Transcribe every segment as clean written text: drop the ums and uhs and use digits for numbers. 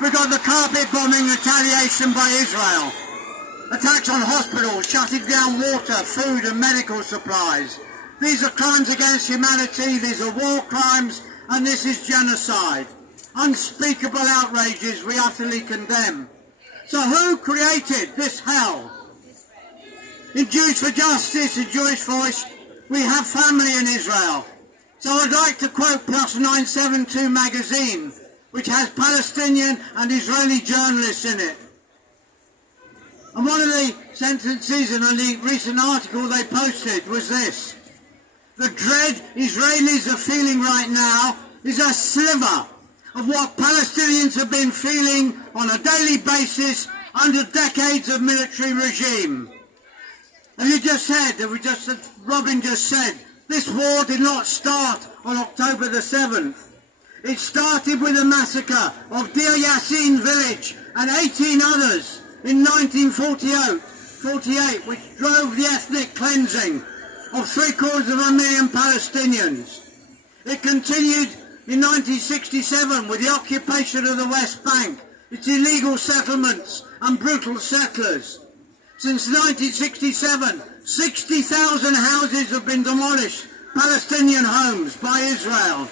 We've got the carpet bombing retaliation by Israel. Attacks on hospitals, shutting down water, food and medical supplies. These are crimes against humanity, these are war crimes, and this is genocide. Unspeakable outrages we utterly condemn. So who created this hell? In Jews for Justice and Jewish Voice, we have family in Israel. So I'd like to quote Plus 972 magazine, which has Palestinian and Israeli journalists in it. And one of the sentences in a recent article they posted was this: the dread Israelis are feeling right now is a sliver of what Palestinians have been feeling on a daily basis under decades of military regime. And you just said, Robin just said, this war did not start on October the 7th. It started with the massacre of Deir Yassin village and 18 others in 1948, which drove the ethnic cleansing of 750,000 Palestinians. It continued in 1967 with the occupation of the West Bank, its illegal settlements and brutal settlers. Since 1967, 60,000 houses have been demolished, Palestinian homes, by Israel.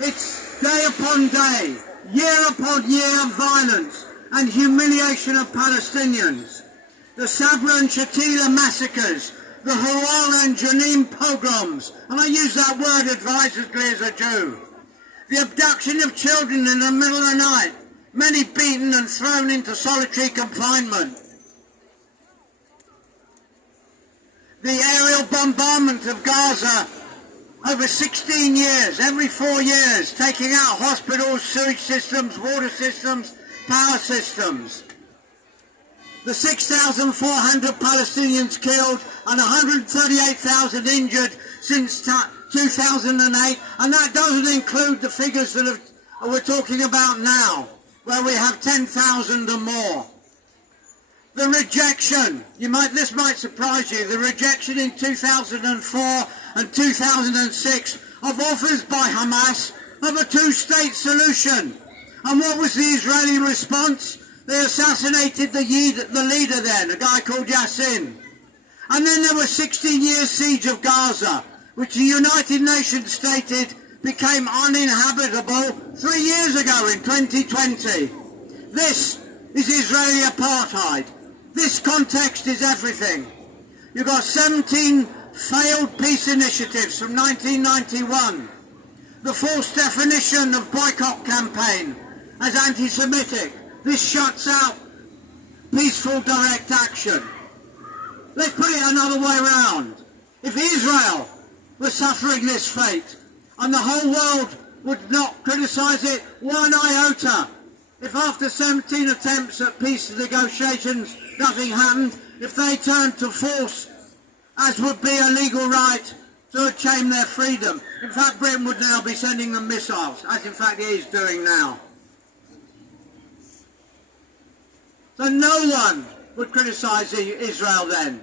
It's day upon day, year upon year violence and humiliation of Palestinians. The Sabra and Shatila massacres, the Hawara and Jenin pogroms, and I use that word advisedly as a Jew. The abduction of children in the middle of the night, many beaten and thrown into solitary confinement. The aerial bombardment of Gaza over 16 years, every 4 years, taking out hospitals, sewage systems, water systems, power systems. The 6,400 Palestinians killed and 138,000 injured since 2008, and that doesn't include the figures that we're talking about now, where we have 10,000 or more. The rejection, this might surprise you, the rejection in 2004 and 2006 of offers by Hamas of a two-state solution. And what was the Israeli response? They assassinated the leader then, a guy called Yassin. And then there was 16-year siege of Gaza, which the United Nations stated became uninhabitable 3 years ago in 2020. This is Israeli apartheid. This context is everything. You've got 17 failed peace initiatives from 1991. The false definition of boycott campaign as anti-Semitic. This shuts out peaceful direct action. Let's put it another way around. If Israel was suffering this fate and the whole world would not criticise it one iota, if after 17 attempts at peace negotiations nothing happened, if they turned to force, as would be a legal right to obtain their freedom. In fact, Britain would now be sending them missiles, as in fact it is doing now. So no one would criticise Israel then.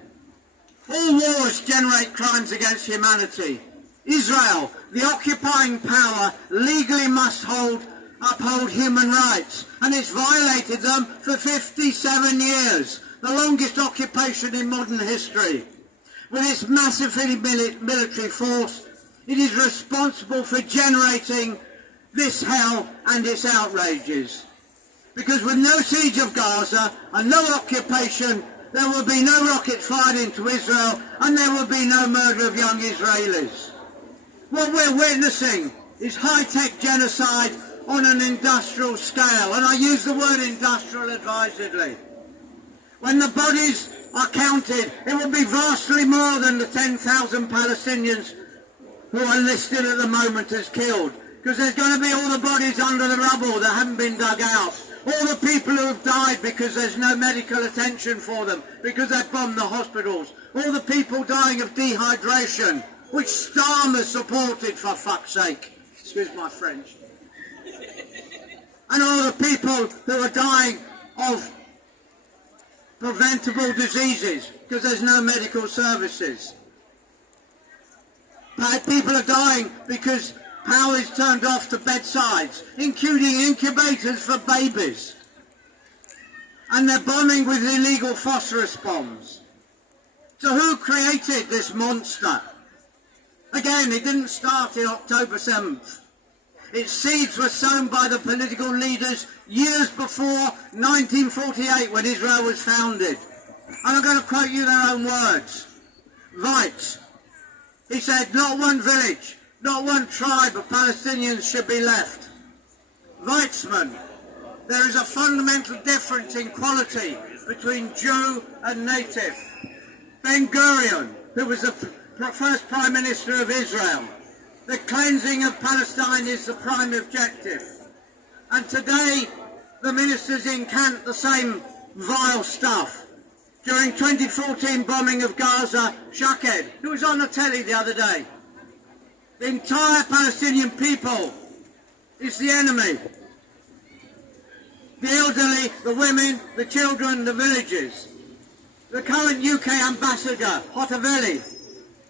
All wars generate crimes against humanity. Israel, the occupying power, legally must uphold human rights, and it's violated them for 57 years, the longest occupation in modern history. With its massive military force, it is responsible for generating this hell and its outrages. Because with no siege of Gaza and no occupation, there will be no rockets fired into Israel and there will be no murder of young Israelis. What we're witnessing is high-tech genocide on an industrial scale, and I use the word industrial advisedly. When the bodies are counted, it will be vastly more than the 10,000 Palestinians who are listed at the moment as killed, because there's going to be all the bodies under the rubble that haven't been dug out. All the people who have died because there's no medical attention for them, because they've bombed the hospitals. All the people dying of dehydration, which Starmer supported, for fuck's sake. Excuse my French. And all the people who are dying of preventable diseases, because there's no medical services. People are dying because Power is turned off to bedsides, including incubators for babies. And they're bombing with illegal phosphorus bombs. So who created this monster? Again, it didn't start in October 7th. Its seeds were sown by the political leaders years before 1948, when Israel was founded. And I'm going to quote you their own words. Weitz, he said, not one village, not one tribe of Palestinians should be left. Weizmann, there is a fundamental difference in quality between Jew and native. Ben-Gurion, who was the first Prime Minister of Israel, the cleansing of Palestine is the prime objective. And today, the ministers incant the same vile stuff. During 2014 bombing of Gaza, Shaked, who was on the telly the other day, the entire Palestinian people is the enemy. The elderly, the women, the children, the villages. The current UK ambassador, Hotavelli,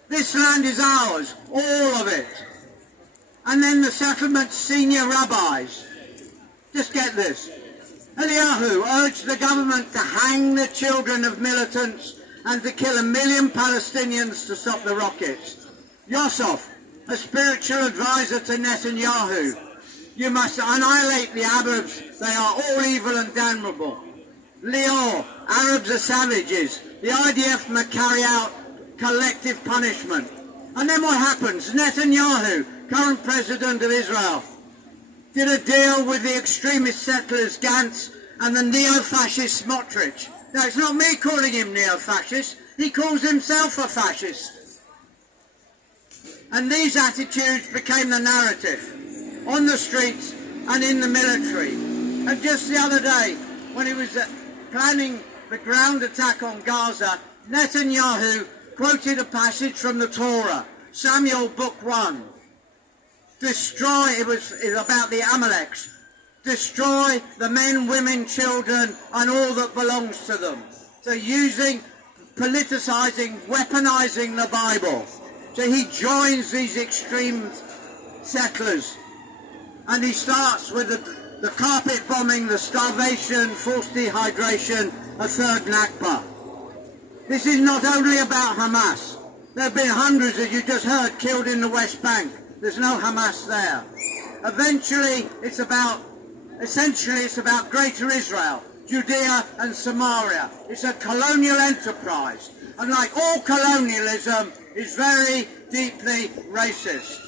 this land is ours, all of it. And then the settlement's senior rabbis. Just get this. Eliyahu urged the government to hang the children of militants and to kill 1 million Palestinians to stop the rockets. Yosef, a spiritual advisor to Netanyahu, you must annihilate the Arabs, they are all evil and damnable. Lior, Arabs are savages, the IDF must carry out collective punishment. And then what happens? Netanyahu, current president of Israel, did a deal with the extremist settlers Gantz and the neo-fascist Smotrich. Now, it's not me calling him neo-fascist, he calls himself a fascist. And these attitudes became the narrative on the streets and in the military. And just the other day, when he was planning the ground attack on Gaza, Netanyahu quoted a passage from the Torah, Samuel book 1. Destroy, it was about the Amaleks, destroy the men, women, children and all that belongs to them. So politicizing, weaponizing the Bible. So he joins these extreme settlers and he starts with the carpet bombing, the starvation, forced dehydration, a third Nakba. This is not only about Hamas. There have been hundreds, as you just heard, killed in the West Bank. There's no Hamas there. Essentially, it's about Greater Israel, Judea and Samaria. It's a colonial enterprise. And like all colonialism, it's very deeply racist.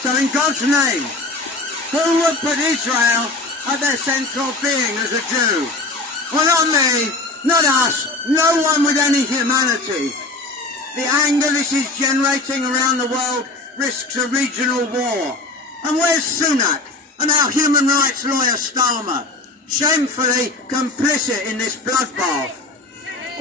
So in God's name, who would put Israel at their central being as a Jew? Well, not me, not us, no one with any humanity. The anger this is generating around the world risks a regional war. And where's Sunak and our human rights lawyer Starmer, shamefully complicit in this bloodbath?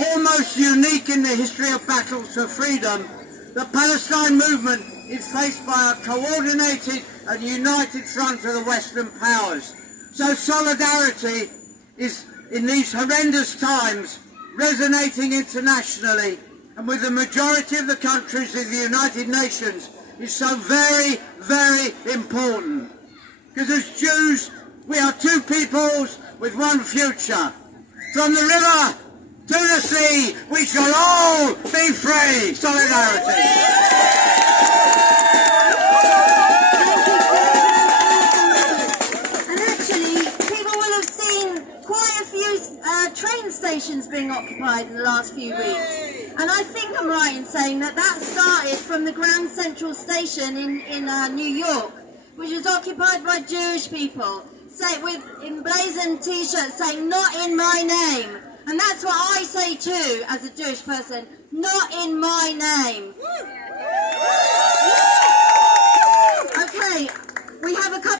Almost unique in the history of battles for freedom, the Palestine movement is faced by a coordinated and united front of the Western powers. So solidarity is, in these horrendous times, resonating internationally, and with the majority of the countries of the United Nations, is so very, very important. Because as Jews, we are two peoples with one future. From the river to the sea, we shall all be free. Solidarity. Train stations being occupied in the last few weeks, and I think I'm right in saying that started from the Grand Central Station in New York, which was occupied by Jewish people, with emblazoned T-shirts saying "Not in my name," and that's what I say too as a Jewish person. Not in my name. Okay, we have a couple